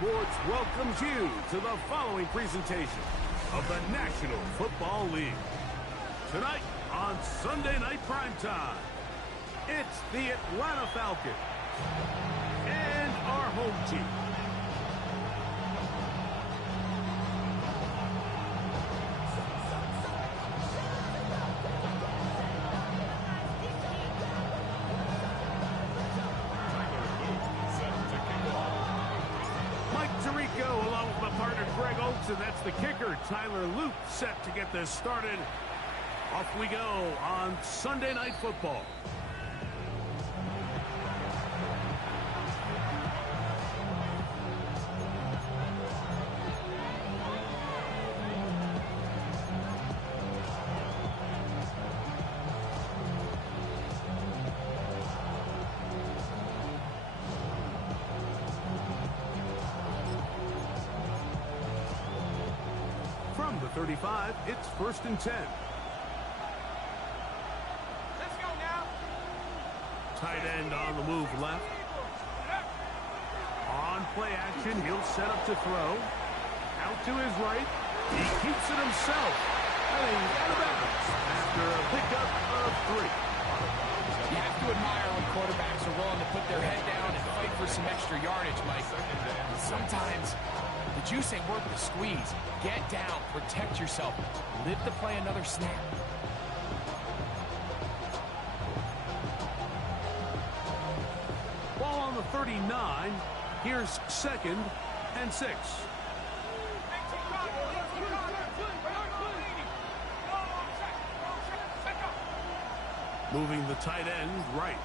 Sports welcomes you to the following presentation of the National Football League. Tonight on Sunday Night Primetime, it's the Atlanta Falcons and our home team. And that's the kicker, Tyler Luke, set to get this started. Off we go on Sunday Night Football. From the 35, it's 1st and 10. Let's go now. Tight end on the move left. On play action, he'll set up to throw. Out to his right. He keeps it himself. And he's out of bounds after a pickup of 3. You have to admire when quarterbacks are willing to put their head down and fight for some extra yardage, Mike. Sometimes the juice ain't worth the squeeze. Get down, protect yourself, live to play another snap. Ball on the 39. Here's 2nd and 6. Moving the tight end right.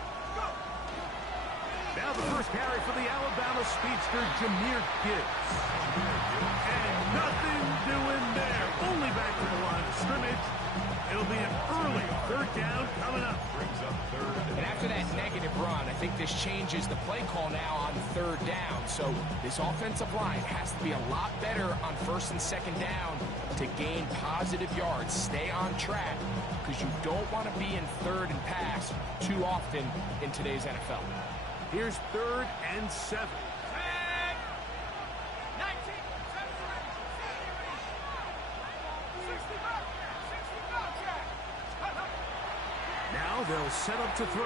Now the first carry for the Alabama speedster, Jahmyr Gibbs. And nothing doing there. Only back to the line of scrimmage. It'll be an early 3rd down coming up. And after that negative run, I think this changes the play call now on 3rd down. So this offensive line has to be a lot better on 1st and 2nd down to gain positive yards. Stay on track because you don't want to be in 3rd and pass too often in today's NFL. Here's 3rd and 7. Now they'll set up to throw.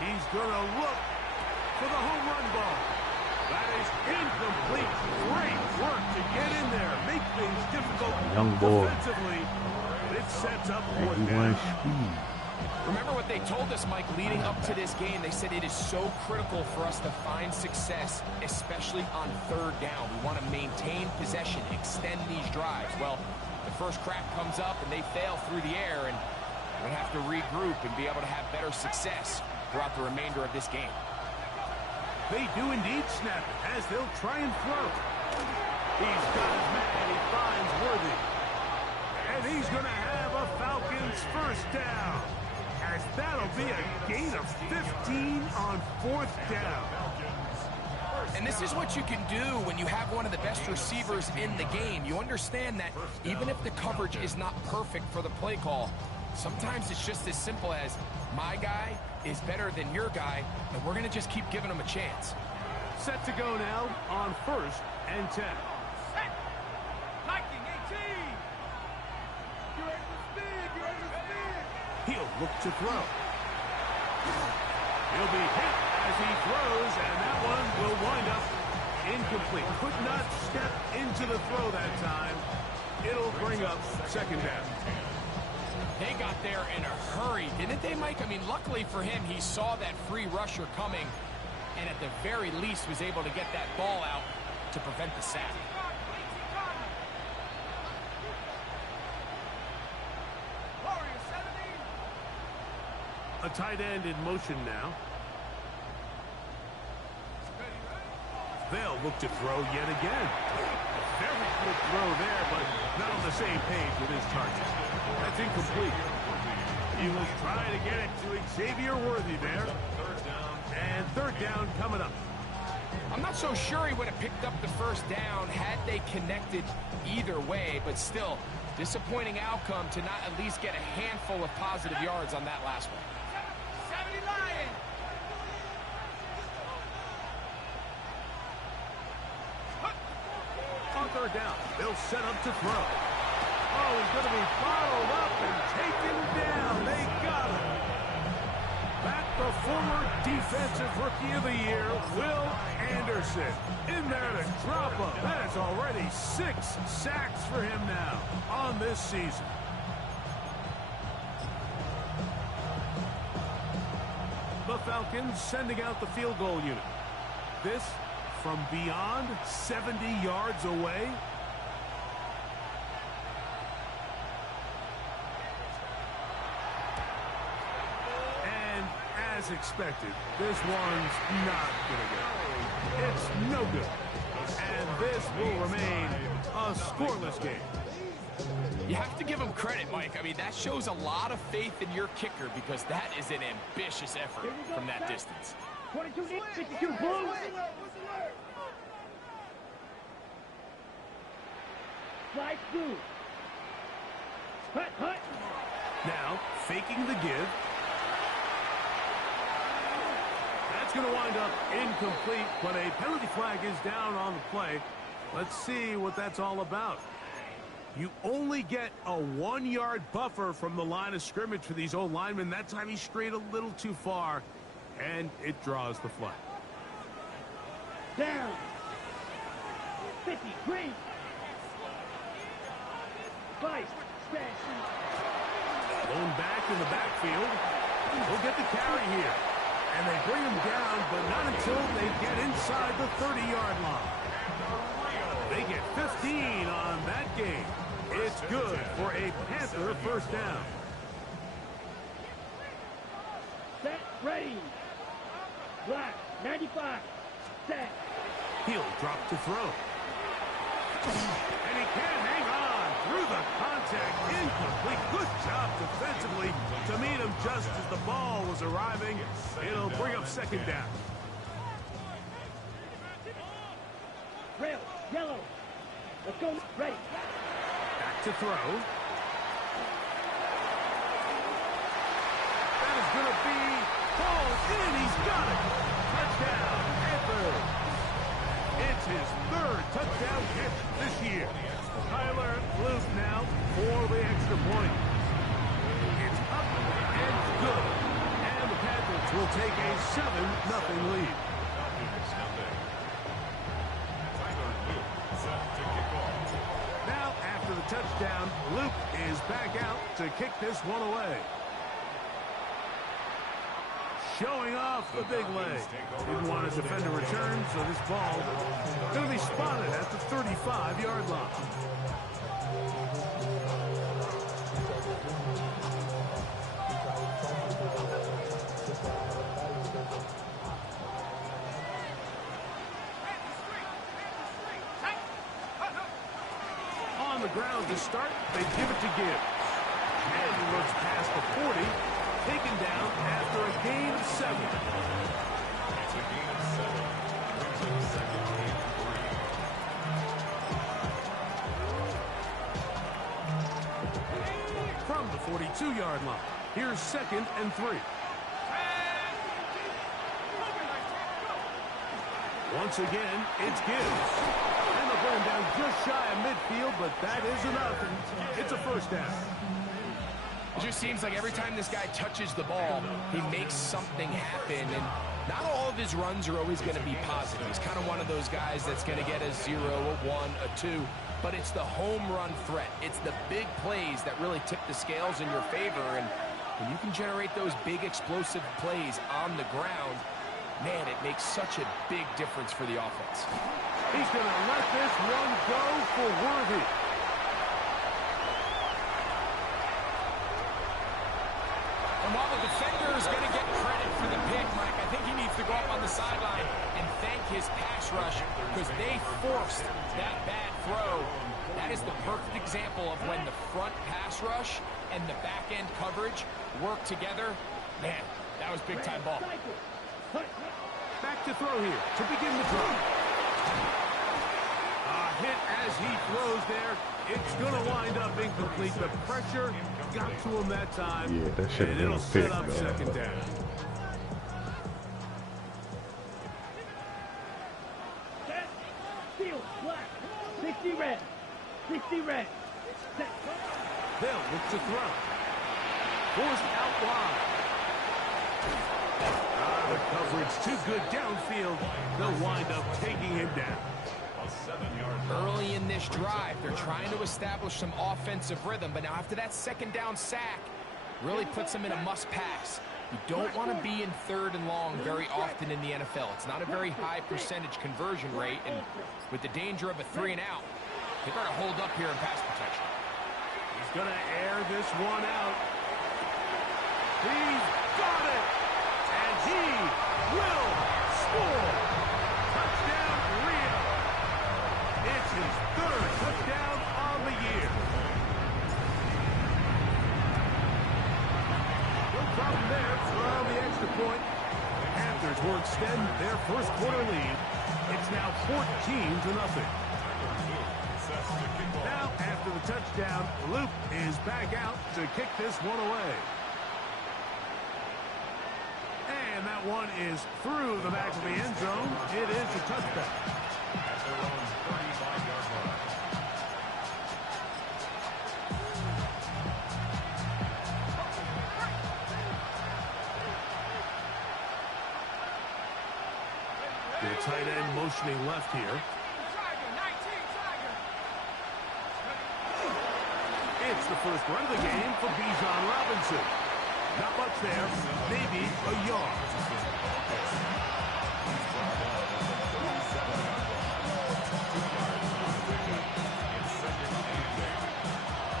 He's going to look for the home run ball. That is incomplete. Great work to get in there. Make things difficult Young boy. defensively. It sets up 4th 81 down. speed. Remember what they told us, Mike, leading up to this game. They said it is so critical for us to find success, especially on 3rd down. We want to maintain possession, extend these drives. Well, the first crack comes up and they fail through the air, and we're going to have to regroup and be able to have better success throughout the remainder of this game. They do indeed snap it as they'll try and throw. He's got his man. He finds Worthy. And he's going to have a Falcons 1st down. As that'll be a gain of 15 on 4th down. And this is what you can do when you have one of the best receivers in the game. You understand that even if the coverage is not perfect for the play call, sometimes it's just as simple as my guy is better than your guy, and we're going to just keep giving him a chance. Set to go now on 1st and 10. He'll look to throw. He'll be hit as he throws, and that one will wind up incomplete. Could not step into the throw that time. It'll bring up 2nd down. They got there in a hurry, didn't they, Mike? I mean, luckily for him, he saw that free rusher coming, and at the very least was able to get that ball out to prevent the sack. A tight end in motion now. They'll look to throw yet again. Very good throw there, but not on the same page with his target. That's incomplete. He was trying to get it to Xavier Worthy there. And 3rd down coming up. I'm not so sure he would have picked up the 1st down had they connected either way, but still, disappointing outcome to not at least get a handful of positive yards on that last one. third down. They'll set up to throw. Oh, he's going to be followed up and taken down. They got him. Back the former Defensive Rookie of the Year, Will Anderson. In there to drop him. That is already 6 sacks for him now on this season. The Falcons sending out the field goal unit. This from beyond 70 yards away. And as expected, this one's not going to go. It's no good. And this will remain a scoreless game. You have to give him credit, Mike. I mean, that shows a lot of faith in your kicker because that is an ambitious effort from that distance. 22-52 Blues. Slide through. Hut. Now, faking the give. That's going to wind up incomplete, but a penalty flag is down on the play. Let's see what that's all about. You only get a 1-yard buffer from the line of scrimmage for these old linemen. That time he strayed a little too far, and it draws the flag. Down. 53. Vice. Going back in the backfield. He'll get the carry here. And they bring him down, but not until they get inside the 30-yard line. They get 15 on that game. It's good for a Panther first down. Set, ready. Black, 95. Set. He'll drop to throw. And he can't hang on through the contact. Incomplete. Good job defensively to meet him just as the ball was arriving. It'll bring up second down. Rail, yellow. Let's go. Ready. Back to throw. That is going to be called in. He's got it. Touchdown, Panthers. It's his 3rd touchdown catch this year. Tyler Luke now for the extra point. It's up and good. And the Panthers will take a 7-0 lead. Now, after the touchdown, Luke is back out to kick this one away. Showing off the big leg. Didn't want to defend a return, so this ball going to be spotted at the 35-yard line. On the ground to start, they give it to Gibbs. And he looks past the 40. Taken down after a gain of 7. It's a gain of 7. Brings up second and 3. From the 42-yard line, here's 2nd and 3. Once again, it's Gibbs. And they'll bring him down just shy of midfield, but that is enough. It's a first down. It just seems like every time this guy touches the ball, he makes something happen. And not all of his runs are always going to be positive. He's kind of one of those guys that's going to get a 0, a 1, a 2. But it's the home run threat. It's the big plays that really tip the scales in your favor. And when you can generate those big explosive plays on the ground, man, it makes such a big difference for the offense. He's going to let this one go for Worthy. And while the defender is going to get credit for the pick, Mike, I think he needs to go up on the sideline and thank his pass rush because they forced that bad throw. That is the perfect example of when the front pass rush and the back end coverage work together. Man, that was big-time ball. Back to throw here to begin the drive. A hit as he throws there. It's going to wind up incomplete. The pressure got to him that time. Yeah, that should have been a set pick, up man. second down. Set. Field, black. 60 red. 60 red. Set. They'll look to throw. Forced out wide. The coverage too good downfield. They'll wind up taking him down. A 7-yard Early in this drive, they're trying to establish some offensive rhythm, but now after that second down sack, really puts them in a must pass. You don't want to be in 3rd and long very often in the NFL. It's not a very high percentage conversion rate, and with the danger of a 3 and out, they better hold up here in pass protection. He's going to air this one out. He's got it. And he will score. Touchdown, Rio. It's his 3rd touchdown on the year. No problem there from the extra point. Panthers will extend their first quarter lead. It's now 14-0. Now, after the touchdown, Luke is back out to kick this one away. And that one is through the back of the end zone. It is a touchback. at their own 35-yard line. The tight end motioning left here. It's the first run of the game for Bijan Robinson. Not much there, maybe a yard.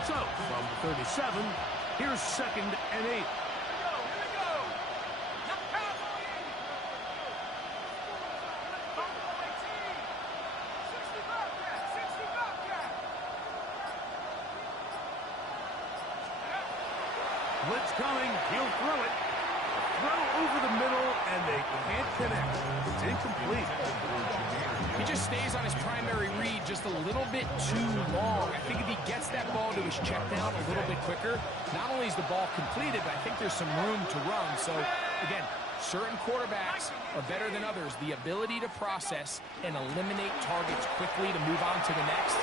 So, from the 37, here's 2nd and 8. Blitz coming, he'll throw it. Throw over the middle, and they can't connect. It's incomplete. He just stays on his primary read just a little bit too long. I think if he gets that ball to his check down a little bit quicker, not only is the ball completed, but I think there's some room to run. So, again, certain quarterbacks are better than others. The ability to process and eliminate targets quickly to move on to the next.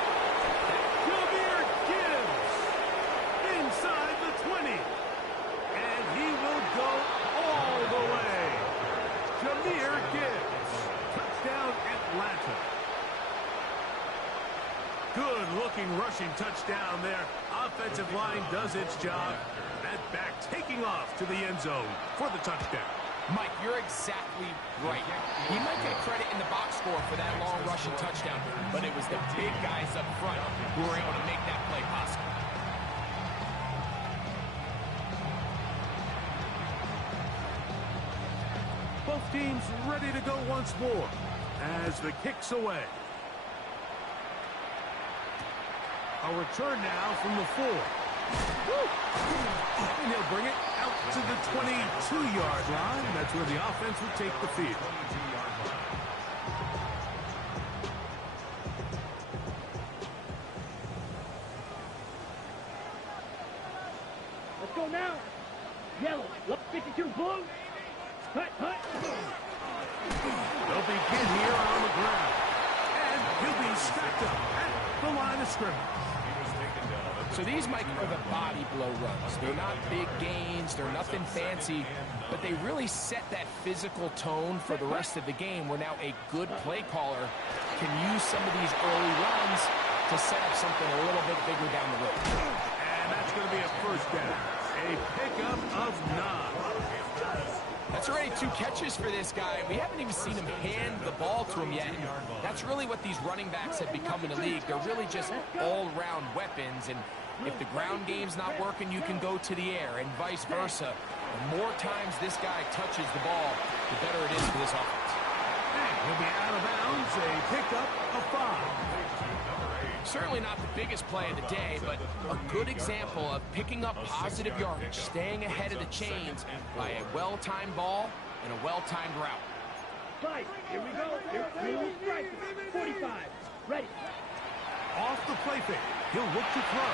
Jameer Gibbs inside the 20. And he will go all the way. Jameer Gibbs. Touchdown, Atlanta. Good-looking rushing touchdown there. Offensive line does its job. That back taking off to the end zone for the touchdown. Mike, you're exactly right. He might get credit in the box score for that long rushing touchdown, but it was the big guys up front who were able to make that play possible. Both teams ready to go once more as the kick's away. A return now from the 4. And he'll bring it out to the 22-yard line. That's where the offense will take the field. Let's go now. Yellow. Look, 52 blue. Hut, hut. They'll begin here on the ground. And he'll be stacked up at the line of scrimmage. So these, Mike, are the body blow runs. They're not big gains. They're nothing fancy. But they really set that physical tone for the rest of the game where now a good play caller can use some of these early runs to set up something a little bit bigger down the road. And that's going to be a first down. A pickup of 9. That's already 2 catches for this guy. We haven't even seen him hand the ball to him yet. And that's really what these running backs have become in the league. They're really just all-round weapons. And if the ground game's not working, you can go to the air and vice versa. The more times this guy touches the ball, the better it is for this offense. And he'll be out of bounds. A pickup of 5. Certainly not the biggest play of the day, but a good example of picking up positive yardage, staying ahead of the chains by a well-timed ball and a well-timed route. Fight. Here we go. Here, strike. 45. Ready. Off the play fake. He'll look to throw.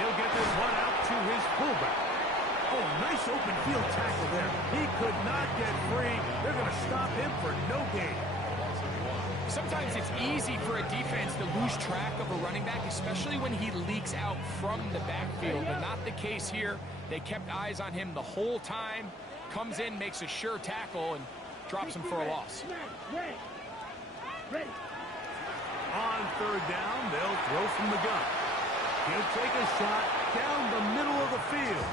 He'll get this one out to his fullback. Oh, nice open field tackle there. He could not get free. They're going to stop him for no gain. sometimes it's easy for a defense to lose track of a running back, especially when he leaks out from the backfield, but not the case here. They kept eyes on him the whole time. Comes in, makes a sure tackle, and drops him for a loss. Ready. On third down, they'll throw from the gun. He'll take a shot down the middle of the field.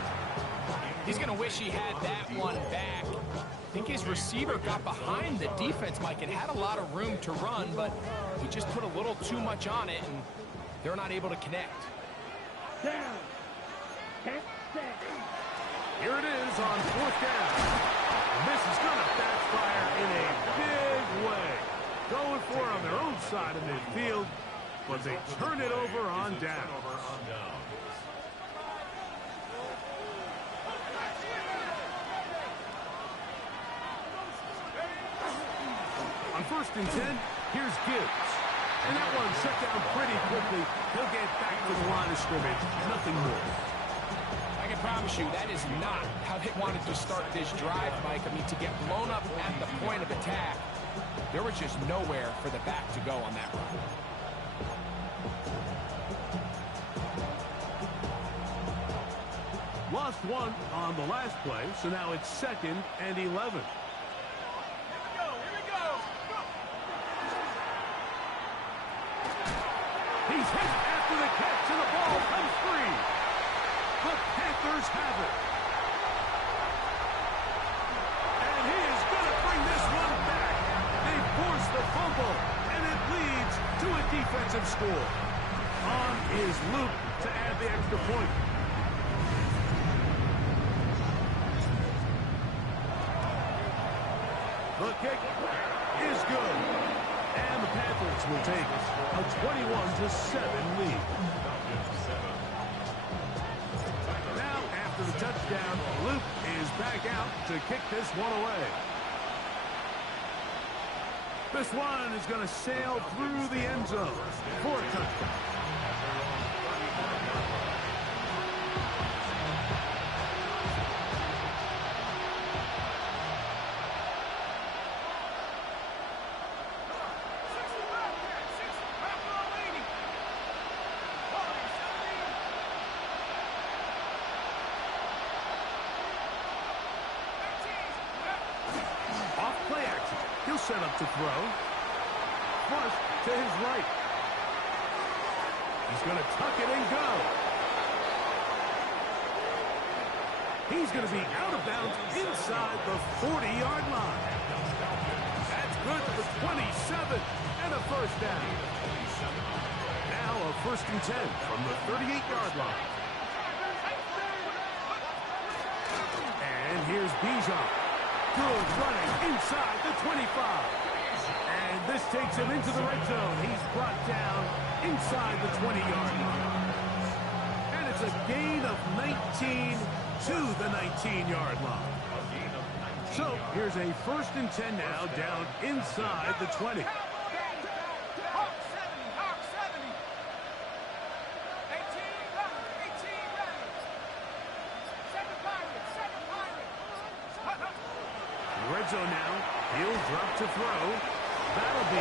He's going to wish he had that one back. I think his receiver got behind the defense, Mike, and had a lot of room to run, but he just put a little too much on it, and they're not able to connect. Down. 10 seconds. Here it is on fourth down. This is going to backfire in a big way. Going for it on their own side of midfield, but they turn it over on down. On 1st and 10, here's Gibbs. And that one shut down pretty quickly. He'll get back to the line of scrimmage. Nothing more. I can promise you that is not how they wanted to start this drive, Mike. I mean, to get blown up at the point of attack, there was just nowhere for the back to go on that run. Lost one on the last play, so now it's 2nd and 11. He's hit after the catch, and the ball comes free. The Panthers have it. And he is going to bring this one back. They force the fumble, and it leads to a defensive score. On is Luke to add the extra point. The kick is good. And the Panthers will take a 21-7 lead. Now, after the touchdown, Luke is back out to kick this one away. This one is going to sail through the end zone for a touchdown. Set up to throw. Flush to his right. He's going to tuck it and go. He's going to be out of bounds inside the 40-yard line. That's good for 27 and a first down. Now a 1st and 10 from the 38-yard line. And here's Bijan. Good running inside the 25. And this takes him into the red zone. He's brought down inside the 20-yard line. And it's a gain of 19 to the 19-yard line. So here's a 1st and 10 now down inside the 20. Red zone now. He'll drop to throw. That'll be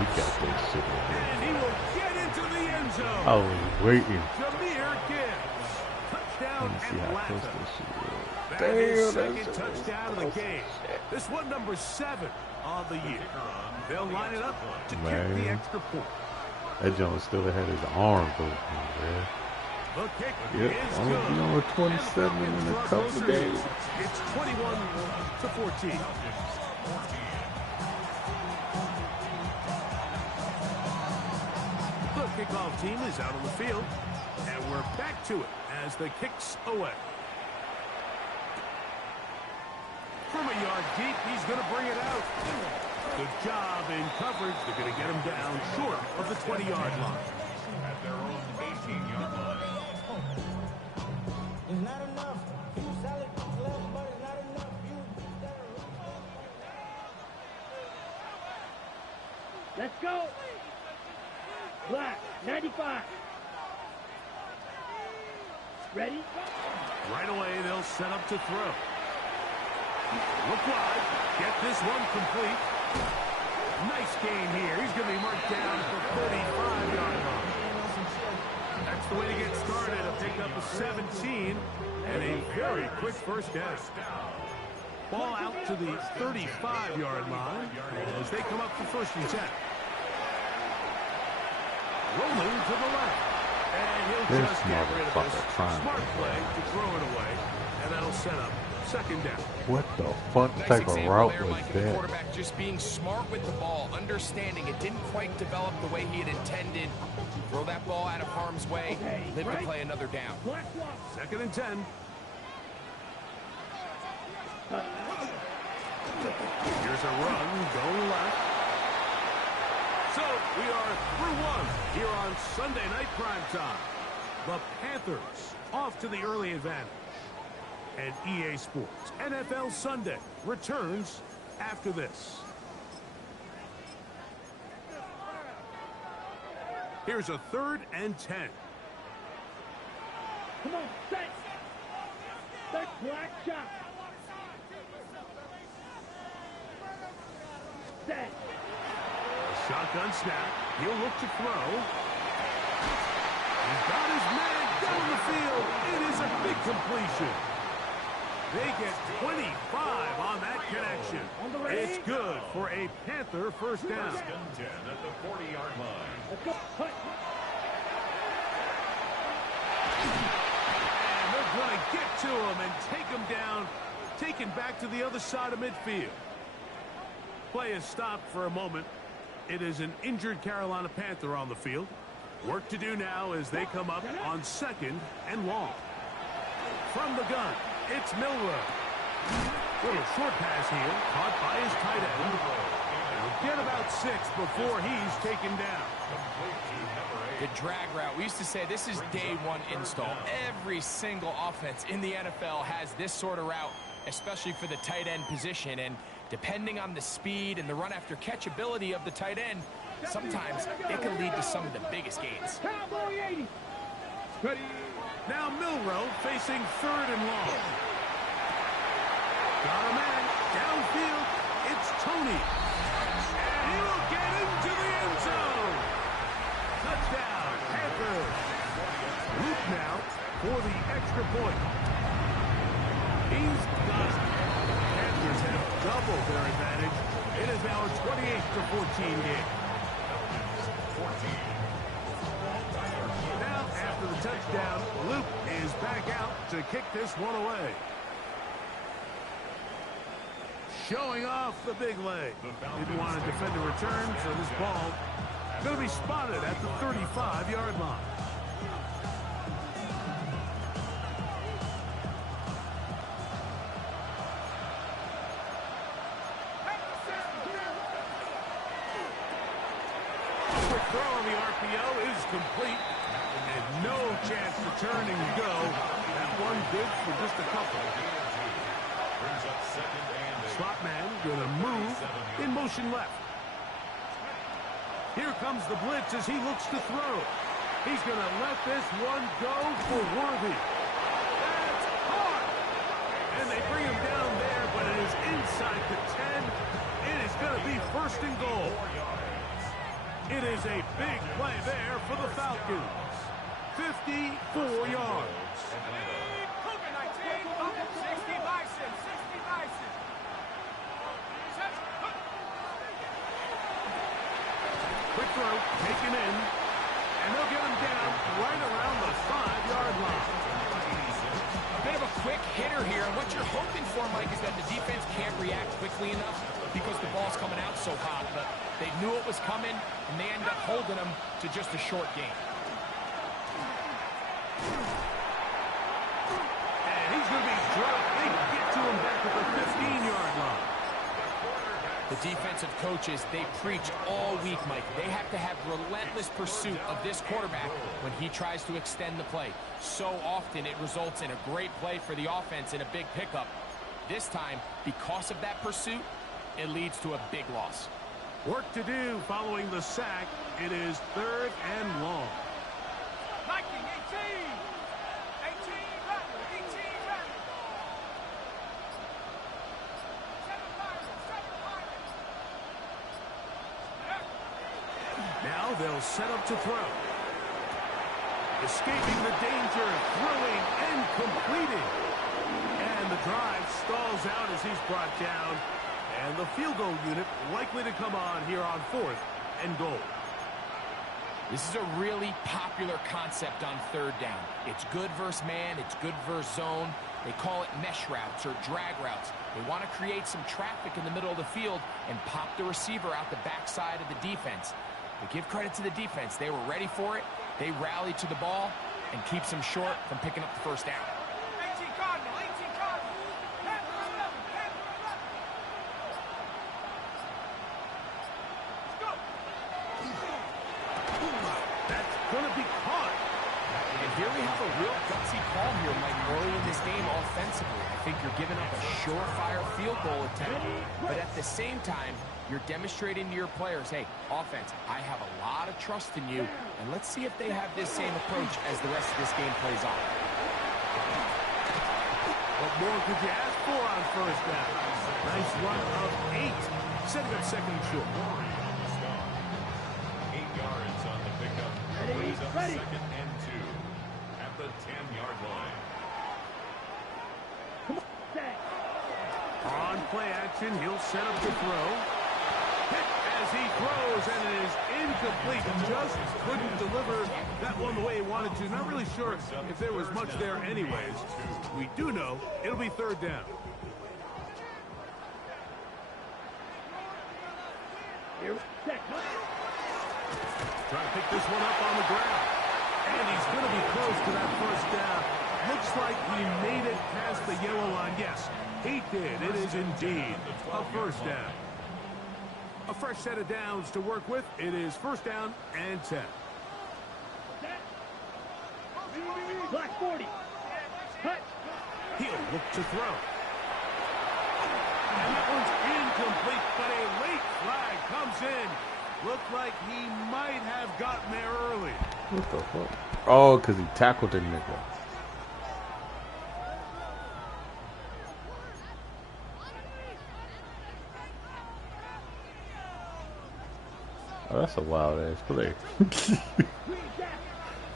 he got that shit in here. And he will get into the end zone. I was waiting. Jahmyr Gibbs. Touchdown Let me see how close Atlanta. this shit is. That is Damn, second touchdown of the game. This one number 7 on the year. They'll line it up to kick the extra point. That Jones still had his arms open, man. The kick Yep, is I'm good. gonna be on 27 in a couple days. It's 21-14. The kickoff team is out on the field, and we're back to it as the kick's away. From a yard deep, he's going to bring it out. Good job in coverage. They're going to get him down short of the 20-yard line. At their own 18-yard line. It's not enough. You sell it, but it's not enough. Let's go. Black, 95. Ready? Right away, they'll set up to throw. Look wide. Get this one complete. Nice gain here. He's going to be marked down at the 35-yard line. That's the way to get started. A pickup of 17 and a very quick first down. Ball out to the 35-yard line as they come up for first and 10. Rolling to the left. And he'll This just get rid of motherfucker this. trying. Smart play to throw it away. And that'll set up second down. What the fuck Nice type of example route there, was Mike, of the that? quarterback just being smart with the ball, understanding it didn't quite develop the way he had intended. Throw that ball out of harm's way, live to play another down. Second and 10. Here's a run going left. So we are through one here on Sunday Night Primetime. The Panthers off to the early advantage. And EA Sports NFL Sunday returns after this. Here's a 3rd and 10. Come on, set. Set, black shot. Set. Shotgun snap. He'll look to throw. He's got his man down the field. It is a big completion. They get 25 on that connection. It's good for a Panther first down. Second and 10 at the 40-yard line. Let's go. Hut. And they're going to get to him and take him down, taken back to the other side of midfield. Play is stopped for a moment. It is an injured Carolina Panther on the field. Work to do now as they come up on 2nd and long. From the gun, it's Milroe. Little short pass here, caught by his tight end. He'll get about 6 before he's taken down. The drag route, we used to say this is day one install. Every single offense in the NFL has this sort of route, especially for the tight end position. And depending on the speed and the run after catch ability of the tight end, sometimes it can lead to some of the biggest gains. Cowboy 80. Ready. Now Milroe facing 3rd and long. Got a man downfield. It's Tony. And he will get into the end zone. Touchdown, Panthers. Luke now for the extra point. He's got it. Panthers have doubled their advantage. It is now a 28-14 game. Now, after the touchdown, Luke is back out to kick this one away. Showing off the big leg. Didn't want to defend a return, so this ball going to be spotted at the 35-yard line. Quick throw on the RPO is complete. And no chance to turn and go. That one good for just a couple. Brings up 2nd and 8. Slot man going to move in motion left. Here comes the blitz as he looks to throw. He's going to let this one go for Worthy. That's hard. And they bring him down there, but it is inside the 10. It is going to be 1st and goal. It is a big play there for the Falcons. 54 yards. Quick throw, taken in, and they'll get him down right around the 5-yard line. A bit of a quick hitter here, and what you're hoping for, Mike, is that the defense can't react quickly enough because the ball's coming out so hot. But they knew it was coming, and they end up holding them to just a short gain. And he's going to be dropped. They get to him back at the 15-yard line. The defensive coaches, they preach all week, Mike. They have to have relentless pursuit of this quarterback when he tries to extend the play. So often it results in a great play for the offense and a big pickup. This time, because of that pursuit, it leads to a big loss. Work to do following the sack. It is 3rd and long. Now they'll set up to throw. Escaping the danger, throwing and completing. And the drive stalls out as he's brought down. And the field goal unit likely to come on here on 4th and goal. This is a really popular concept on 3rd down. It's good versus man, it's good versus zone. They call it mesh routes or drag routes. They want to create some traffic in the middle of the field and pop the receiver out the backside of the defense. But give credit to the defense. They were ready for it. They rallied to the ball and keeps them short from picking up the first down. 18 Cardinal, 18 Cardinal. That's going to be caught. And here we have a real gutsy call here, Mike, early in this game offensively. I think you're giving up a surefire field goal attempt, but at the same time, you're demonstrating to your players, hey, offense, I have a lot of trust in you, and let's see if they have this same approach as the rest of this game plays out. What more could you ask for on 1st down? Nice run of 8, setting up 2nd and short. 8 yards on the pickup. Brings up 2nd and 2 at the 10-yard line. On play action, he'll set up to throw. Hit as he throws, and it is incomplete. Just couldn't deliver that one the way he wanted to. Not really sure if there was much there anyways. We do know it'll be 3rd down. Trying to pick this one up on the ground. And he's going to be close to that 1st down. Looks like he made it past the yellow line. Yes, he did. It is indeed a 1st down. A fresh set of downs to work with. It is 1st down and 10. Black 40. Cut. He'll look to throw. And that one's incomplete, but a late flag comes in. Looked like he might have gotten there early. What the fuck? Oh, because he tackled the nigga. Oh, that's a wild ass play. Here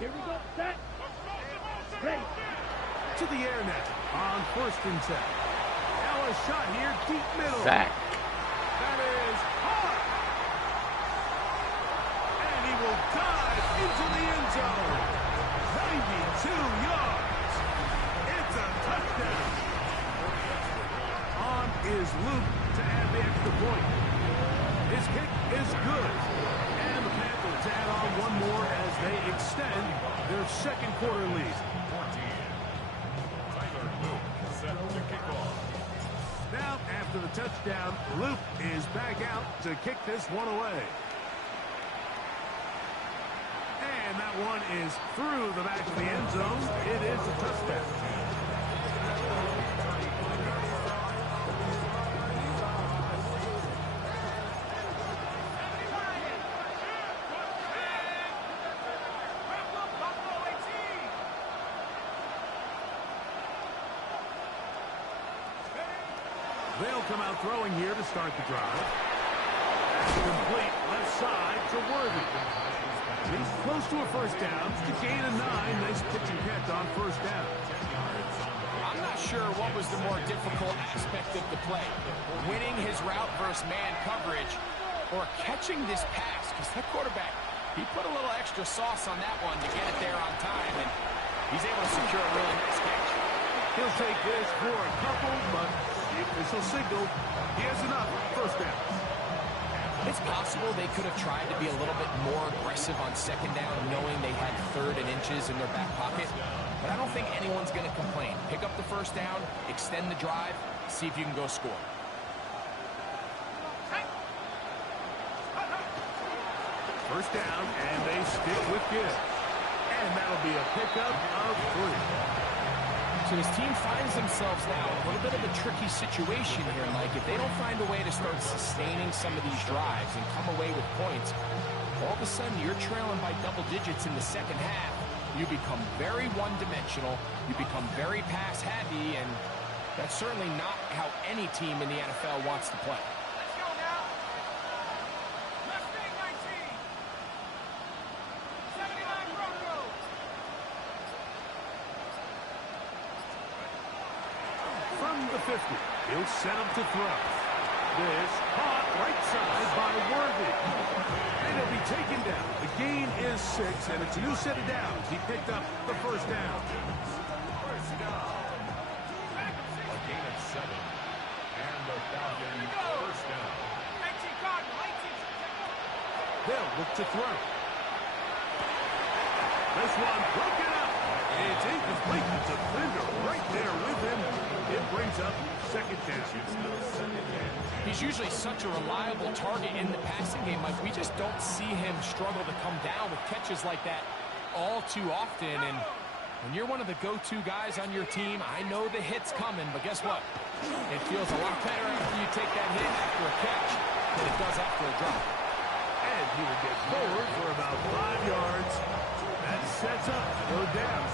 we go. Set. Ready. To the air now on 1st and 10. Now a shot here, deep middle. Sack. That is hard. And he will dive into the end zone. 92 yards. It's a touchdown. On is Luke to add the extra point. His kick is good. And the Panthers add on one more as they extend their 2nd quarter lead. 14. Tyler Luke set to kick off. Now, after the touchdown, Luke is back out to kick this one away. And that one is through the back of the end zone. It is a touchdown. They'll come out throwing here to start the drive. Complete left side to Worthy. He's close to a 1st down. To gain a 9. Nice pitch and catch on 1st down. I'm not sure what was the more difficult aspect of the play. Winning his route versus man coverage or catching this pass, because that quarterback, he put a little extra sauce on that one to get it there on time, and he's able to secure a really nice catch. He'll take this for a couple, but the official signal he has enough. 1st down. It's possible they could have tried to be a little bit more aggressive on 2nd down, knowing they had 3rd and inches in their back pocket. But I don't think anyone's going to complain. Pick up the 1st down, extend the drive, see if you can go score. First down, and they stick with it. And that'll be a pickup of 3. So his team finds themselves now in a little bit of a tricky situation here, Mike. If they don't find a way to start sustaining some of these drives and come away with points, all of a sudden you're trailing by double digits in the 2nd half. You become very one-dimensional. You become very pass-heavy, and that's certainly not how any team in the NFL wants to play. Let's go now. Let's 50. He'll set up to throw. This caught right side by Worthy. And he'll be taken down. The gain is 6, and it's a new set of downs. He picked up the first down. A gain of 7. And the Falcons first down. They'll look to throw. This one broken up. It's incomplete. The defender right there with him. It brings up second down. He's usually such a reliable target in the passing game. Like, we just don't see him struggle to come down with catches like that all too often. And when you're one of the go-to guys on your team, I know the hit's coming, but guess what? It feels a lot better after you take that hit after a catch than it does after a drop. And he will get forward for about 5 yards. That sets up third down.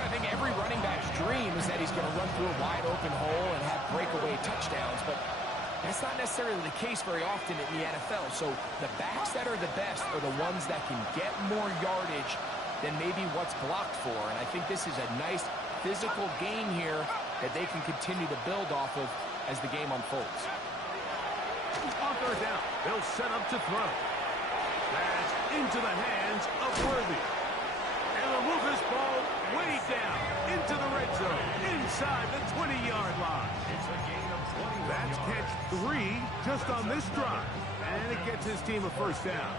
I think every running back's dream is that he's going to run through a wide open hole and have breakaway touchdowns, but that's not necessarily the case very often in the NFL. So the backs that are the best are the ones that can get more yardage than maybe what's blocked for. And I think this is a nice physical gain here that they can continue to build off of as the game unfolds. On third down, they'll set up to throw. That's into the hands of Worthy. And they'll move this ball way down into the red zone, inside the 20-yard line. It's a gain of 21 That's yards. catch 3 just on this drive. And it gets his team a first down.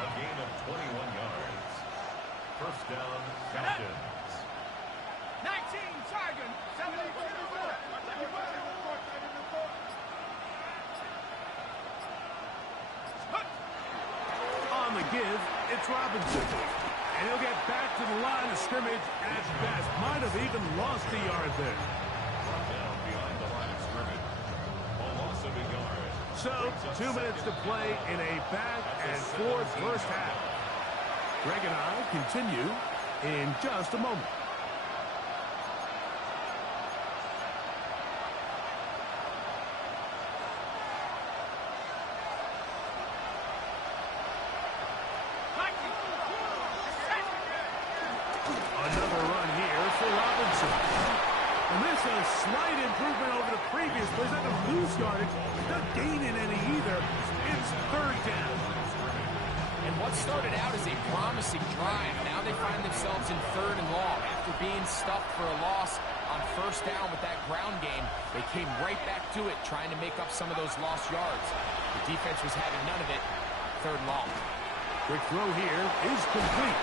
A gain of 21 yards. First down, Falcons. 19, Sargent, 74. On the give, it's Robinson. And he'll get back to the line of scrimmage at best. Might have even lost a yard there. Brought down behind the line of scrimmage. A loss of a yard. So, 2 minutes to play in a back-and-forth first half. Greg and I continue in just a moment. Another run here for Robinson. And this is a slight improvement over the previous play. He's not going to lose yardage. He's not gaining any either. It's third down. And what started out as a promising drive, now they find themselves in third and long. After being stuffed for a loss on first down with that ground game, they came right back to it, trying to make up some of those lost yards. The defense was having none of it. Third and long. Quick throw here is complete.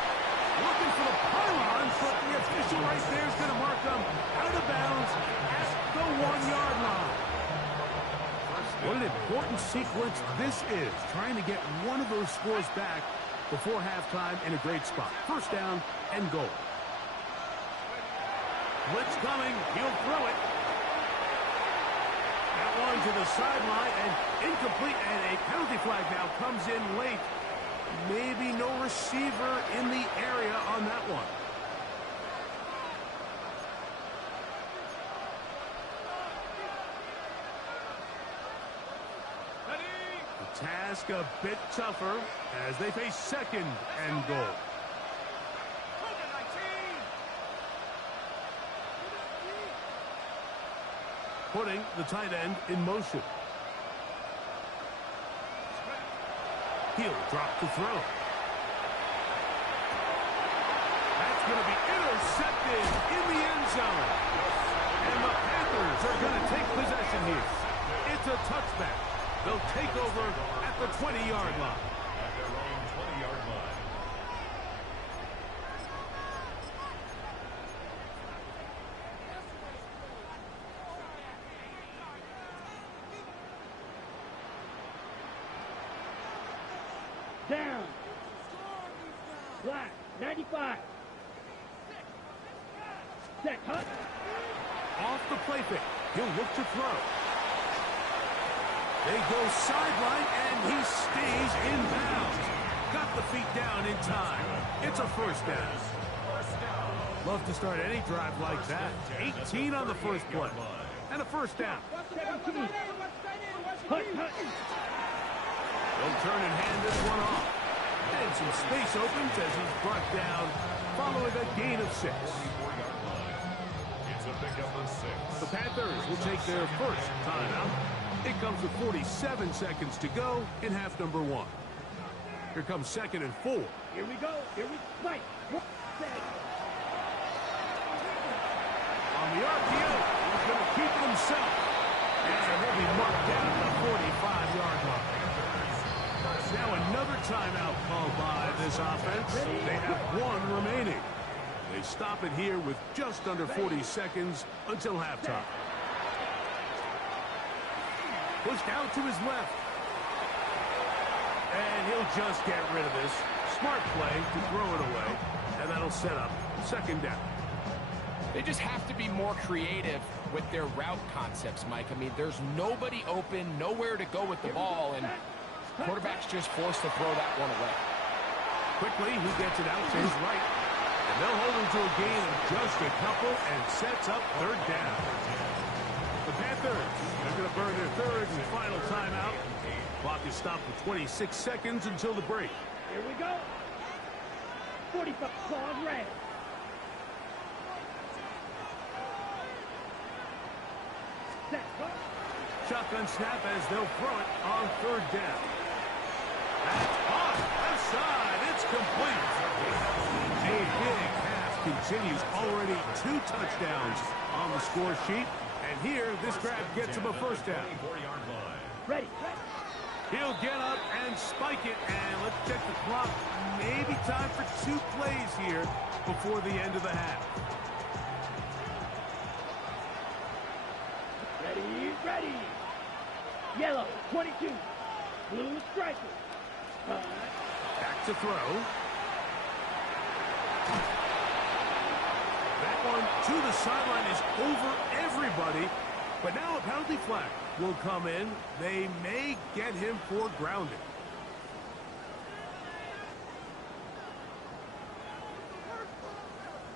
Looking for the pylon, but the official right there is going to mark them out of bounds at the 1-yard line. What an important sequence this is, trying to get one of those scores back before halftime in a great spot. First down and goal. Blitz coming, he'll throw it. That one to the sideline and incomplete, and a penalty flag now comes in late. Maybe no receiver in the area on that one. The task a bit tougher as they face second and goal. Putting the tight end in motion. He'll drop the throw. That's going to be intercepted in the end zone. And the Panthers are going to take possession here. It's a touchback. They'll take over at the 20-yard line. At their own 20-yard line. Down. Black, 95. Set, hut. Off the play fake. He'll look to throw. They go sideline, and he stays in bounds. Got the feet down in time. It's a first down. Love to start any drive like that. 18 on the first play. And a first down. 17. Hut, hut. They'll turn and hand this one off. And some space opens as he's brought down following a gain of 6. 44-yard line. It's a pick up the 6. The Panthers will take their first timeout. It comes with 47 seconds to go in half number 1. Here comes 2nd and 4. Here we go. Here we fight. On the RPO, he's going to keep it himself. And he'll be marked down at the 45-yard line. Now another timeout called by this offense. They have 1 remaining. They stop it here with just under 40 seconds until halftime. Pushed out to his left. And he'll just get rid of this. Smart play to throw it away. And that'll set up 2nd down. They just have to be more creative with their route concepts, Mike. I mean, there's nobody open, nowhere to go with the ball, and quarterback's just forced to throw that one away. Quickly, he gets it out to his right. And they'll hold him to a gain of just a couple and sets up 3rd down. The Panthers are going to burn their 3rd and final timeout. Clock is stopped with 26 seconds until the break. Here we go. 45 claws red. Shotgun snap as they'll throw it on 3rd down. That's off. Outside. It's complete. A big half continues. Already 2 touchdowns on the score sheet. And here, this grab gets him a 1st down. Ready. He'll get up and spike it. And let's check the clock. Maybe time for 2 plays here before the end of the half. Ready. Yellow, 22. Blue striker. Back to throw. That one to the sideline is over everybody. But now a penalty flag will come in. They may get him for grounding.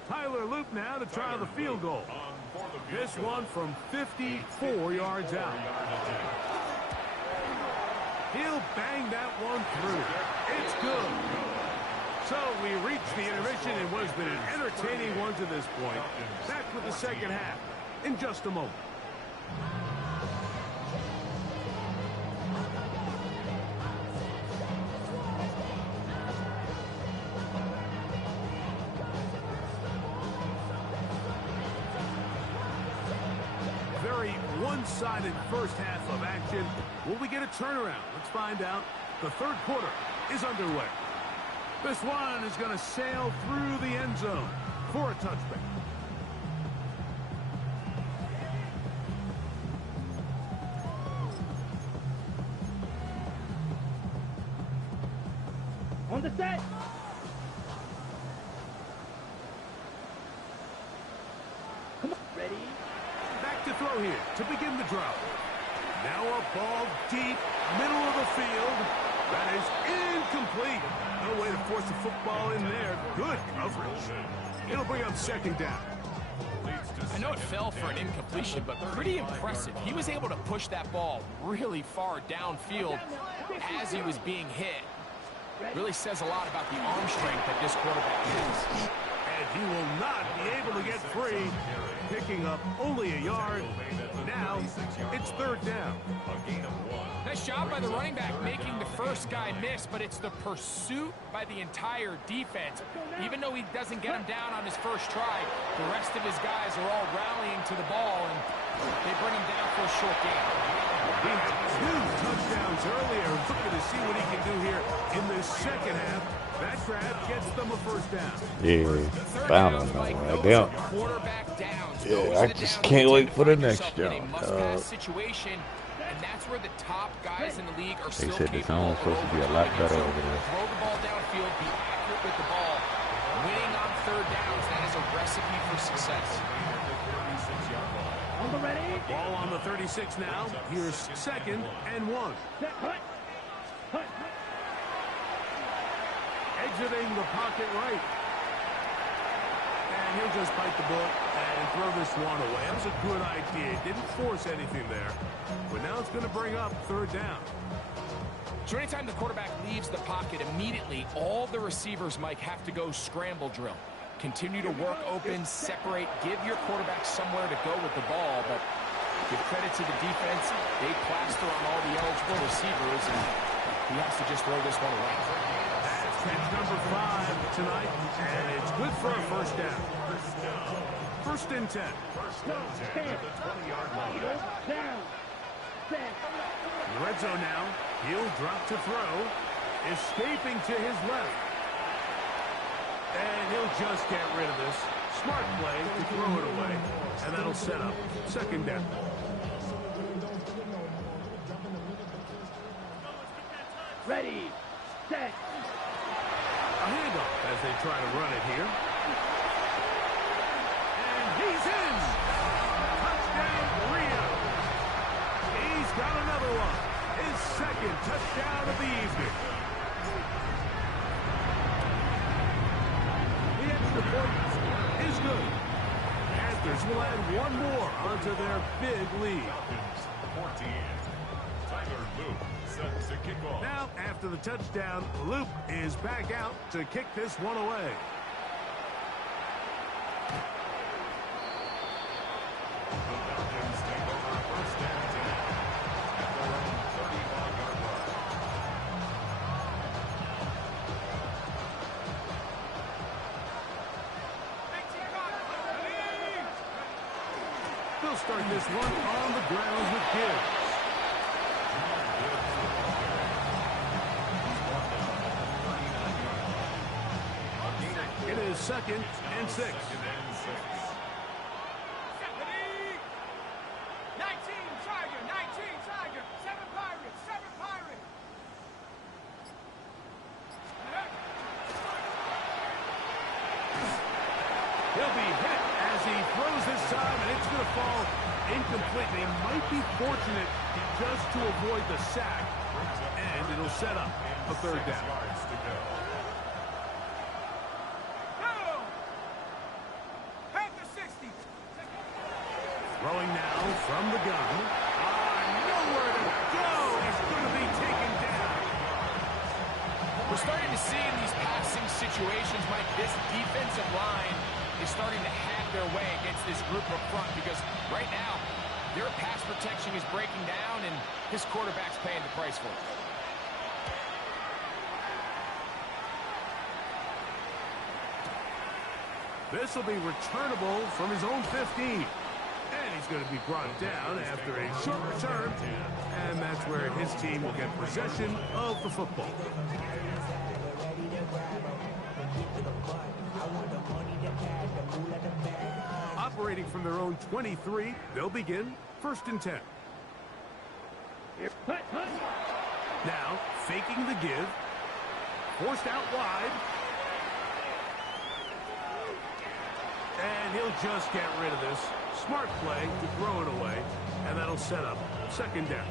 Tyler Loop now to try the field goal. This one from 54 yards out. He'll bang that one through. It's good. So we reach the intermission in what has been an entertaining one to this point. Back with the 2nd half in just a moment. Very one-sided first half of action. Will we get a turnaround? Let's find out. The 3rd quarter is underway. This one is going to sail through the end zone for a touchback. On the set. Come on. Ready. Back to throw here to begin the drive. Now a ball deep, middle of the field. That is incomplete. No way to force the football in there. Good coverage. It'll bring up 2nd down. I know it fell for an incompletion, but pretty impressive. He was able to push that ball really far downfield as he was being hit. Really says a lot about the arm strength that this quarterback has. And he will not be able to get free, picking up only a yard. Now it's 3rd down. Nice job by the running back making the first guy miss, but it's the pursuit by the entire defense. Even though he doesn't get him down on his first try, the rest of his guys are all rallying to the ball, and they bring him down for a short gain. He had 2 touchdowns earlier. Looking to see what he can do here in the 2nd half. That grab gets them a 1st down. Yeah, I don't know. Yeah, I just can't wait for the next job. Situation, and that's where the top guys in the league are still said the sound's supposed to be a lot better over there. Throw the ball downfield, be accurate with the ball. Winning on 3rd downs, that is a recipe for success. On the ready. Ball on the 36 now. Here's 2nd and 1. Set. Hut. Exiting the pocket right. And he'll just bite the bullet and throw this one away. That was a good idea. Didn't force anything there. But now it's going to bring up 3rd down. So anytime the quarterback leaves the pocket, immediately all the receivers, Mike, have to go scramble drill. Continue to work open, separate, give your quarterback somewhere to go with the ball, but give credit to the defense. They plaster on all the eligible receivers, and he has to just throw this one away. That's catch number 5 tonight, and it's good for a first down. First and 10. Down. Set. Red zone now. He'll drop to throw. Escaping to his left. And he'll just get rid of this. Smart play to throw it away. And that'll set up second down. Ready. Set. A handoff as they try to run it here. And he's in. Touchdown, Rio. He's got another one. His second touchdown of the evening. The extra point is good. Panthers will add one more onto their big lead. 14. Tyler Loop set to kick off. Now, after the touchdown, Loop is back out to kick this one away. The Falcons take over first and 10 at their own 35-yard line. They'll start this one on the ground with Gibbs. It is second and 6. 19 Tiger, 7 Pirates, 7 Pirates. He'll be hit as he throws this time, and it's going to fall incomplete. They might be fortunate just to avoid the sack, and it'll set up a third down. Yards to go. Panther 60. Throwing now from the gun. Nowhere to go. He's going to be taken down. We're starting to see in these passing situations, Mike, this defensive line is starting to have their way against this group up front because right now their pass protection is breaking down and his quarterback's paying the price for it. This will be returnable from his own 15. And he's going to be brought down after a short return. And that's where his team will get possession of the football. Operating from their own 23, they'll begin first and 10. Hut, hut. Now, faking the give. Forced out wide. And he'll just get rid of this. Smart play to throw it away. And that'll set up second down.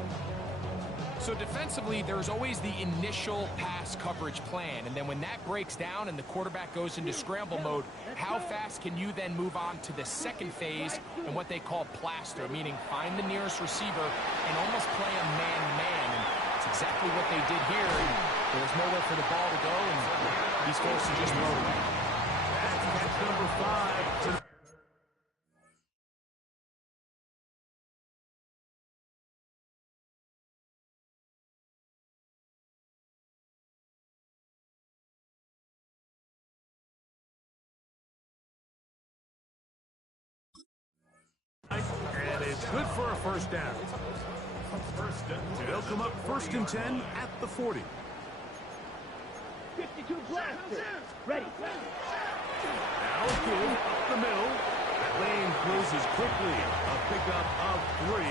So defensively, there's always the initial pass coverage plan. And then when that breaks down and the quarterback goes into scramble mode, how fast can you then move on to the second phase and what they call plaster, meaning find the nearest receiver and almost play a man-man. And it's exactly what they did here. And there was nowhere for the ball to go, and he's forced to just throw it away. That's catch number 5. And it's good for a first down. They'll come up first and 10 at the 40. 52 blaster. Ready. Now give up the middle. That lane closes quickly. A pickup of 3.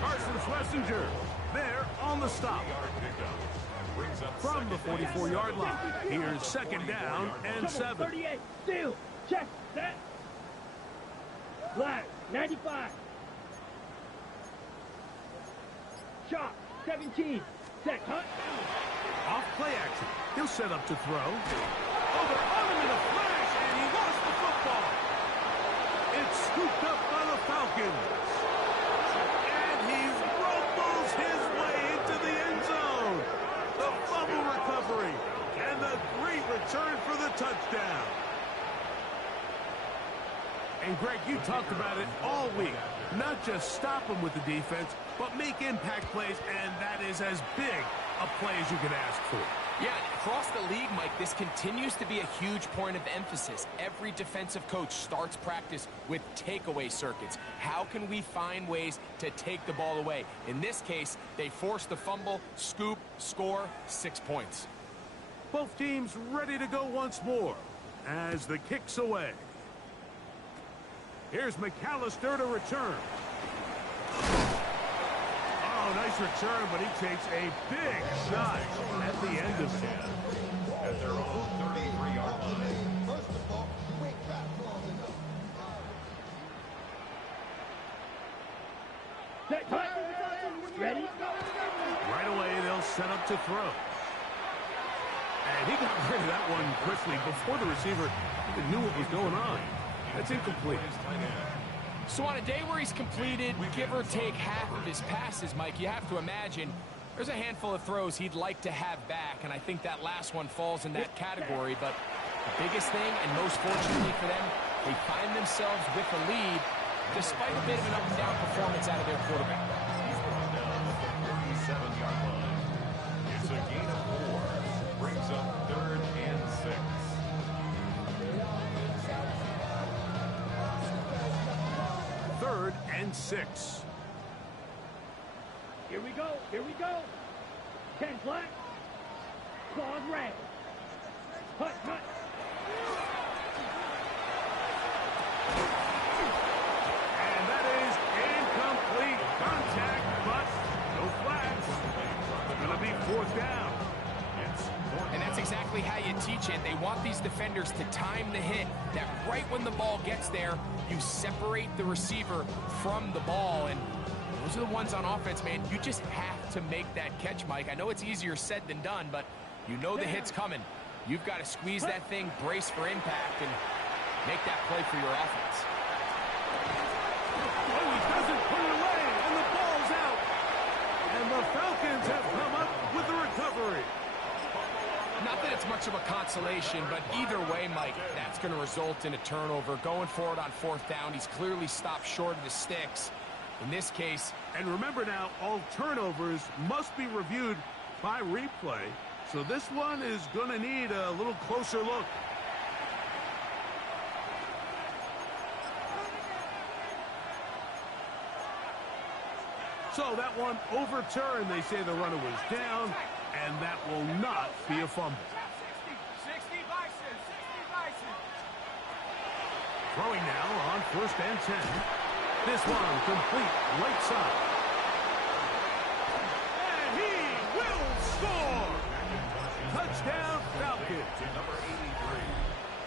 Carson Schlesinger there on the stop. From the 44-yard line. Here's second down and 7. 38. Steal. Check. Set. Black. 95. Shot. 17. Set. Hunt. Off play action. He'll set up to throw. Oh, they're on him in a flash, and he lost the football. It's scooped up by the Falcons. And he rumbles his way into the end zone. The fumble recovery, and the great return for the touchdown. And Greg, you talked about it all week. Not just stop them with the defense, but make impact plays, and that is as big a play as you could ask for. Yeah, across the league, Mike, this continues to be a huge point of emphasis. Every defensive coach starts practice with takeaway circuits. How can we find ways to take the ball away? In this case, they forced the fumble, scoop, score, 6 points. Both teams ready to go once more as the kick's away. Here's McAllister to return. Oh, nice return, but he takes a big shot at the end of it. At their own 33-yard line. First of all, quick back long enough. Set, cut. Ready? Right away, they'll set up to throw. And he got rid of that one quickly before the receiver even knew what was going on. That's incomplete. So on a day where he's completed, give or take half of his passes, Mike, you have to imagine there's a handful of throws he'd like to have back, and I think that last one falls in that category. But the biggest thing, and most fortunately for them, they find themselves with the lead despite a bit of an up-and-down performance out of their quarterback. He's brought down at the 37-yard line. It's a gain of 4. Brings up 3rd and 6. Third and 6. Here we go. Here we go. 10 flat. Claws red. Hut, hut. And that is incomplete contact, but no flags. Going to be 4th down. And that's exactly how you teach it. They want these defenders to time the hit, that right when the ball gets there, you separate the receiver from the ball. And those are the ones on offense, man. You just have to make that catch, Mike. I know it's easier said than done, but you know the hit's coming. You've got to squeeze that thing, brace for impact, and make that play for your offense. Oh, he doesn't put it away, and the ball's out. And the Falcons have come up with the recovery. Not that it's much of a consolation, but either way, Mike, that's going to result in a turnover. Going forward on 4th down, he's clearly stopped short of the sticks. In this case, And remember now, all turnovers must be reviewed by replay. So this one is going to need a little closer look. So that one overturned. They say the runner was down, and that will not be a fumble. 60 Bison, 60 Bison. Throwing now on 1st and 10. This one complete right side. And he will score! Touchdown Falcons. Number 83.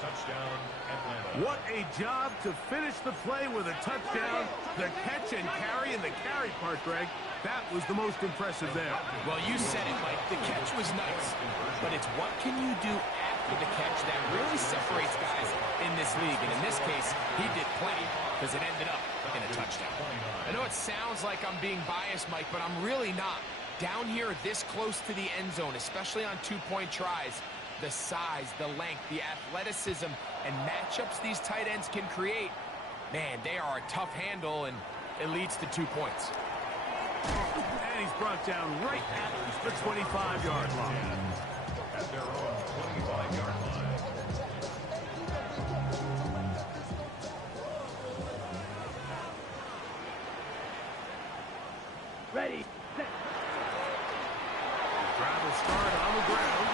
Touchdown Atlanta. What a job to finish the play with a touchdown. The catch and carry, and the carry part, Greg, that was the most impressive there. well, you said it, Mike. The catch was nice, but it's what can you do after the catch that really separates guys in this league. And in this case, he did plenty because it ended up in a touchdown. I know it sounds like I'm being biased, Mike, but I'm really not. Down here this close to the end zone, especially on 2-point tries, the size, the length, the athleticism, and matchups these tight ends can create, man, they are a tough handle, and it leads to 2 points. And he's brought down right at the 25-yard line. At their own 25-yard line. Ready. Set. Drive will start on the ground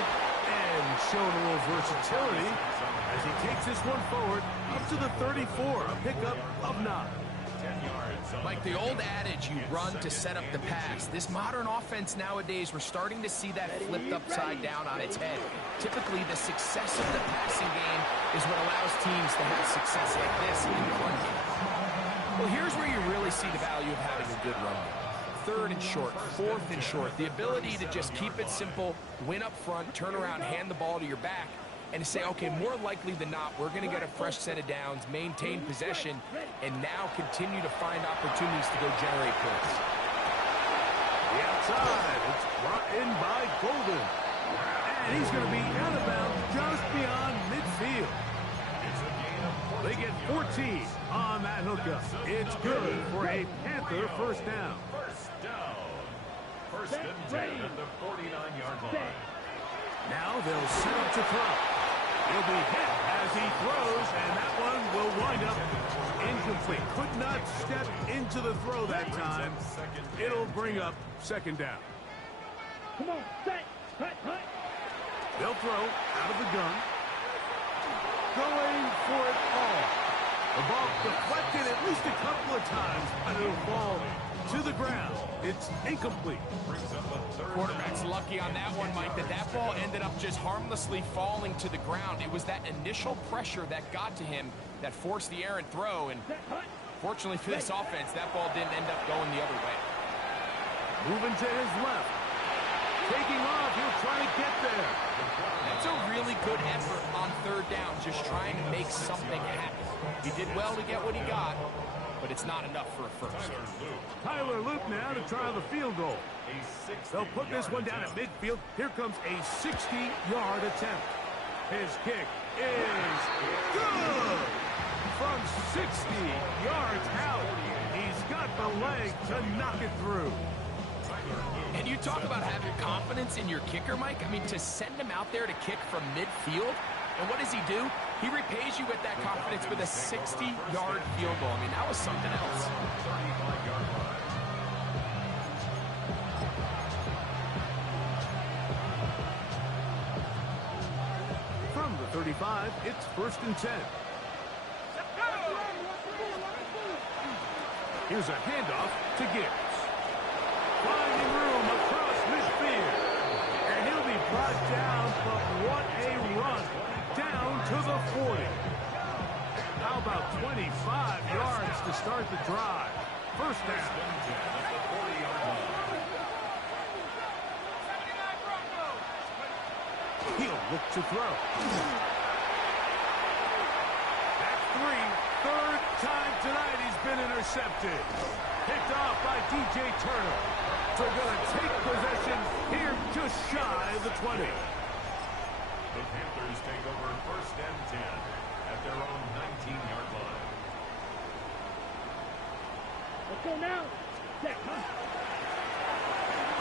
and showing a little versatility as he takes this one forward up to the 34, a pickup of 9. 10 yards. Like the old adage, you run to set up the pass. This modern offense nowadays, we're starting to see that flipped upside down on its head. Typically, the success of the passing game is what allows teams to have success like this in the run game. Well, here's where you really see the value of having a good run game. 3rd and short, 4th and short. The ability to just keep it simple, win up front, turn around, hand the ball to your back, and to say, okay, more likely than not, we're going to get a fresh set of downs, maintain possession, and now continue to find opportunities to go generate points. The outside, it's brought in by Golden. And he's going to be out of bounds just beyond midfield. It's a gain of 14 They get 14 on hookup. It's good for a Panther first down. First down. First and 10 at the 49-yard line. Now they'll set up to throw. He'll be hit as he throws, and that one will wind up incomplete. Could not step into the throw that time. It'll bring up second down. Come on, set, hut, hut. They'll throw out of the gun. Going for it all. The ball deflected at least a couple of times, but it'll fall to the ground. It's incomplete. Quarterback's lucky on that one, Mike, that ball ended up just harmlessly falling to the ground. It was that initial pressure that got to him that forced the errant throw, and fortunately for this offense, that ball didn't end up going the other way. Moving to his left. Taking off, he'll try to get there. That's a really good effort on third down, just trying to make something happen. He did well to get what he got, but it's not enough for a first. Tyler Luke now to try the field goal. They'll put this one down at midfield. Here comes a 60-yard attempt. His kick is good. From 60 yards out, he's got the leg to knock it through. And you talk about having confidence in your kicker, Mike. I mean, to send him out there to kick from midfield, and what does he do? He repays you with that confidence with a 60-yard field goal. I mean, that was something else. From the 35, it's first and 10. Here's a handoff to Gibbs. Finding room across midfield. And he'll be brought down, but what a run. Down to the 40. How about 25 yards to start the drive? First down. He'll look to throw. That's three. Third time tonight he's been intercepted. Picked off by DJ Turner. So going to take possession here just shy of the 20. The Panthers take over first and 10 at their own 19-yard line. Let's go now. Set, huh?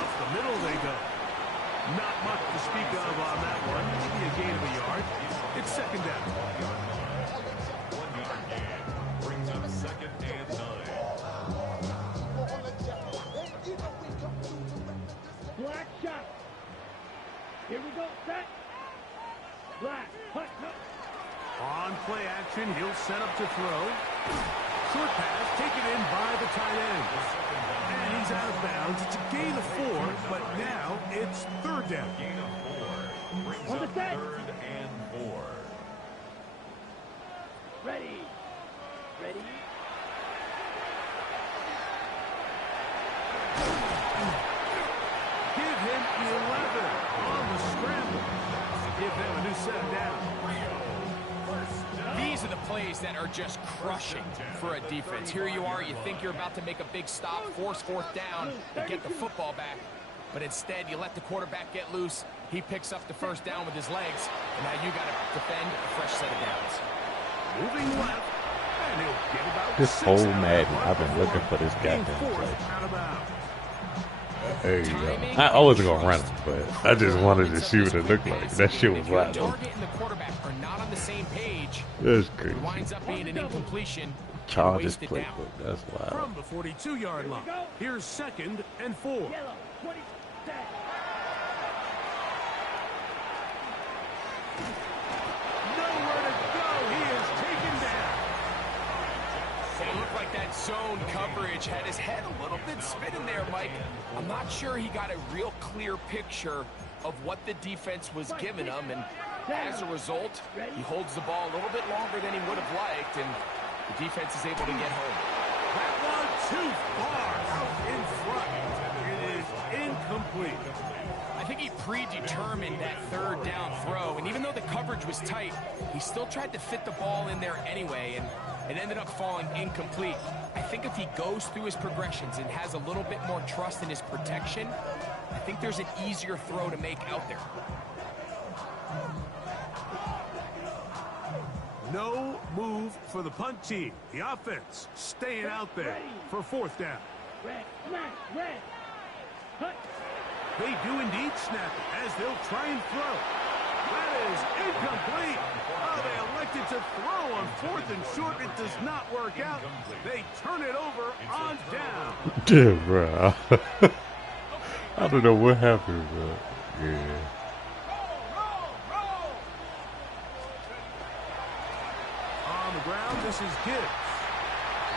Up the middle they go. Not much to speak of on that one. Maybe a gain of a yard. It's second down. 1-yard gain brings up second and 9. Black shot. Here we go, set. Black, hut, hut. On play action, he'll set up to throw. Short pass taken in by the tight end. And he's out of bounds. It's a gain of 4, but now it's third down. Gain of 4 brings up third and 4. Ready. Ready. Give him 11 on the scramble. Give them a new set down. These are the plays that are just crushing for a defense. Here you are, you think you're about to make a big stop, force fourth down, and get the football back. But instead, you let the quarterback get loose. He picks up the first down with his legs, and now you got to defend a fresh set of downs. Moving left, and he'll get about This 6 whole out. Madden, I've been looking for this Gain goddamn 4 play. out of bounds. There you go. I wasn't gonna run it, but I just wanted to see what it looked like. That shit was If your wild. target and the quarterback are not on the same page, That's it crazy. winds up being an incompletion. Chargers wasted down. playbook. That's wild. From the 42-yard line, here's second and 4. Yellow, 20, set. Nowhere to go. He is taken down. It looked like that zone coverage had his head a little bit spinning there, Mike. I'm not sure he got a real clear picture of what the defense was giving him, and as a result, he holds the ball a little bit longer than he would have liked, and the defense is able to get home. That one too far out in front. It is incomplete. I think he predetermined that third down throw, and even though the coverage was tight, he still tried to fit the ball in there anyway, and it ended up falling incomplete. I think if he goes through his progressions and has a little bit more trust in his protection, I think there's an easier throw to make out there. No move for the punt team. The offense staying out there for fourth down. Red, smash, red. Hut. They do indeed snap it as they'll try and throw. That is incomplete. Oh, they elected to throw on fourth and short. It does not work out. They turn it over on down. Dude, bro. I don't know what happened, but yeah. On the ground, this is Gibbs.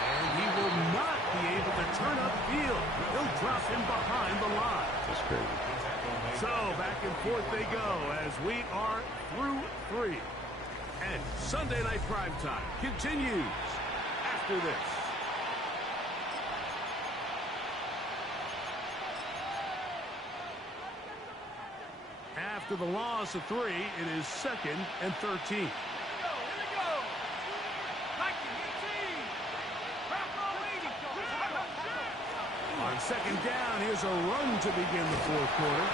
And he will not be able to turn upfield. He'll drop him behind the line. That's crazy. So back and forth they go as we are through 3. And Sunday Night Primetime continues after this. After the loss of 3, it is 2nd and 13. On 2nd down, here's a run to begin the fourth quarter.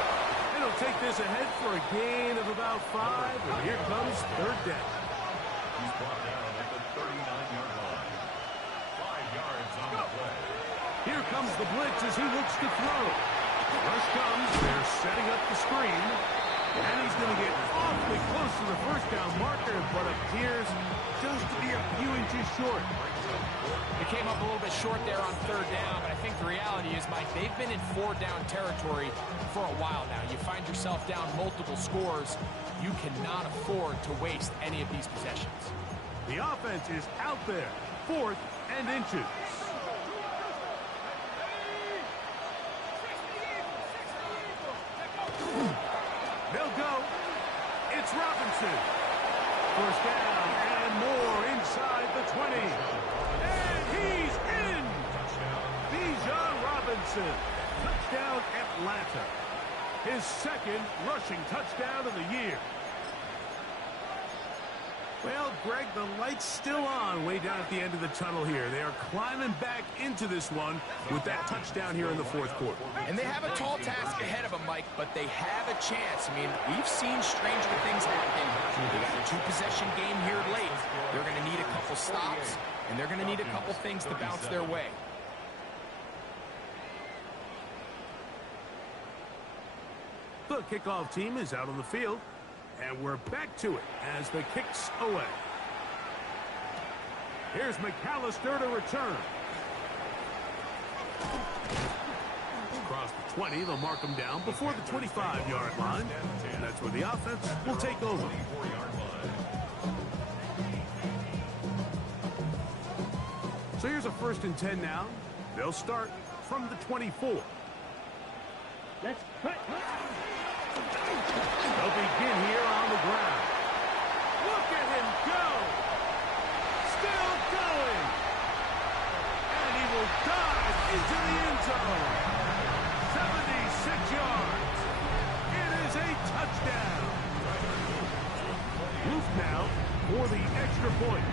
It'll take this ahead for a gain of about 5, and here comes 3rd down. He's brought down at the 39-yard line. 5 yards on the play. Here comes the blitz as he looks to throw. Rush comes, they're setting up the screen, and he's going to get awfully close to the first down marker, but appears just to be a few inches short. It came up a little bit short there on 3rd down, but I think the reality is, Mike, they've been in 4-down territory for a while now. You find yourself down multiple scores. You cannot afford to waste any of these possessions. The offense is out there, 4th and inches. They'll go. It's Robinson. First down and more inside the 20. And he's in. Bijan Robinson. Touchdown Atlanta. His 2nd rushing touchdown of the year. Well, Greg, the light's still on way down at the end of the tunnel here. They are climbing back into this one with that touchdown here in the fourth quarter. And they have a tall task ahead of them, Mike, but they have a chance. I mean, we've seen stranger things happen. They got a 2-possession game here late. They're going to need a couple stops, and they're going to need a couple things to bounce their way. The kickoff team is out on the field. And we're back to it as the kick's away. Here's McAllister to return. Across the 20, they'll mark him down before the 25-yard line. And that's where the offense will take over. So here's a 1st and 10 now. They'll start from the 24. Let's cut. They'll begin here on the ground. Look at him go. Still going. And he will dive into the end zone. 76 yards. It is a touchdown. Roof now for the extra point.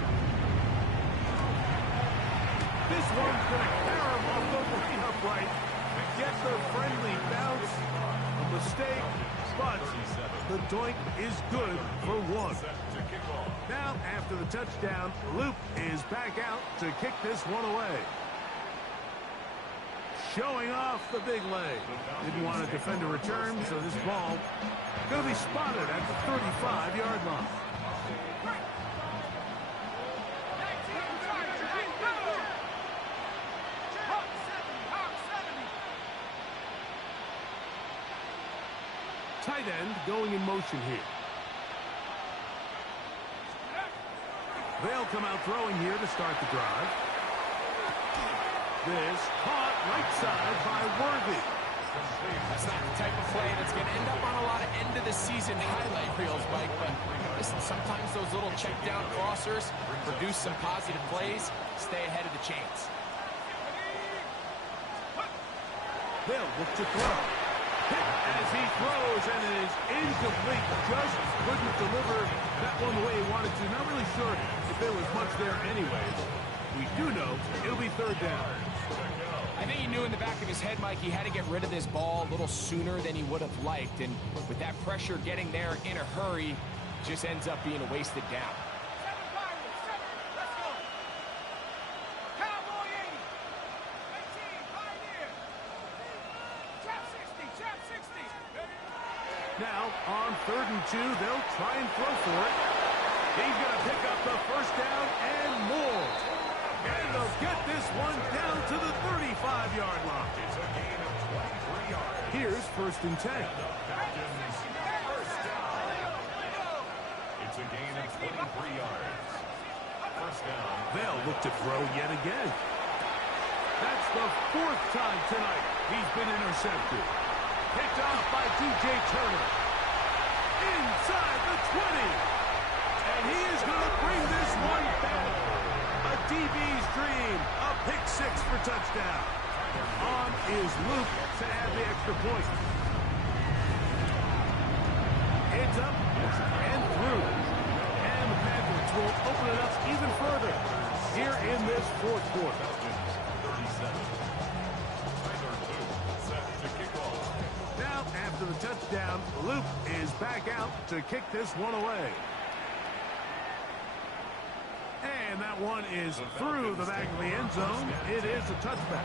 This one's going to carry him off the way upright. Get the friendly bounce. A mistake. But the doink is good for 1. Now, after the touchdown, Luke is back out to kick this one away. Showing off the big leg. Didn't want to defend a return, so this ball going to be spotted at the 35-yard line. Tight end going in motion here. They'll come out throwing here to start the drive. This caught right side by Worthy. That's not the type of play that's going to end up on a lot of end-of-the-season highlight reels, Mike. But listen, sometimes those little check-down crossers produce some positive plays. Stay ahead of the chains. They'll look to throw. Hit as he throws, and it is incomplete. Just couldn't deliver that one the way he wanted to. Not really sure if there was much there anyways. We do know it'll be 3rd down. I think he knew in the back of his head, Mike, he had to get rid of this ball a little sooner than he would have liked. And with that pressure getting there in a hurry, just ends up being a wasted down. On 3rd and 2, they'll try and throw for it. He's going to pick up the first down and more. And they'll get this one down to the 35-yard line. It's a gain of 23 yards. Here's 1st and 10. It's a gain of 23 yards. First down. They'll look to throw yet again. That's the 4th time tonight he's been intercepted. Picked off by D.J. Turner. Inside the 20. And he is going to bring this one back. A DB's dream. A pick 6 for touchdown. On is Luke to add the extra point. It's up and through. And the Panthers will open it up even further here in this 4th quarter. 37. Tyler Luke set to kick off. Now, after the touchdown, Luke is back out to kick this one away. And that one is through the back of the end zone. It is a touchback.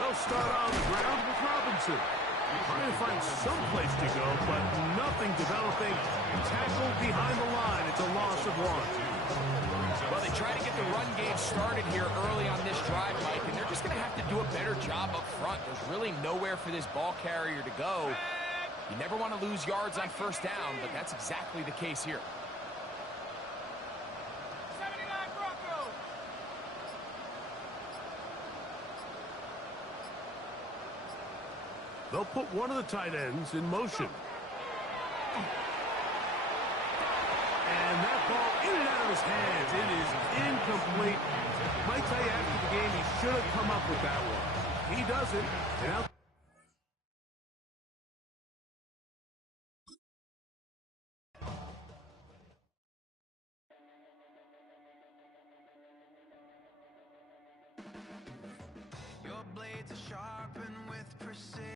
They'll start on the ground with Robinson. Trying to find some place to go, but nothing developing. Tackled behind the line. It's a loss of 1. Well, they try to get the run game started here early on this drive, Mike, and they're just going to have to do a better job up front. There's really nowhere for this ball carrier to go. You never want to lose yards on 1st down, but that's exactly the case here. 79 Broncos. They'll put one of the tight ends in motion. And that ball in and out of his hands. It is incomplete. Might tell you after the game he should have come up with that one. He doesn't. And out Your blades are sharpened with precision.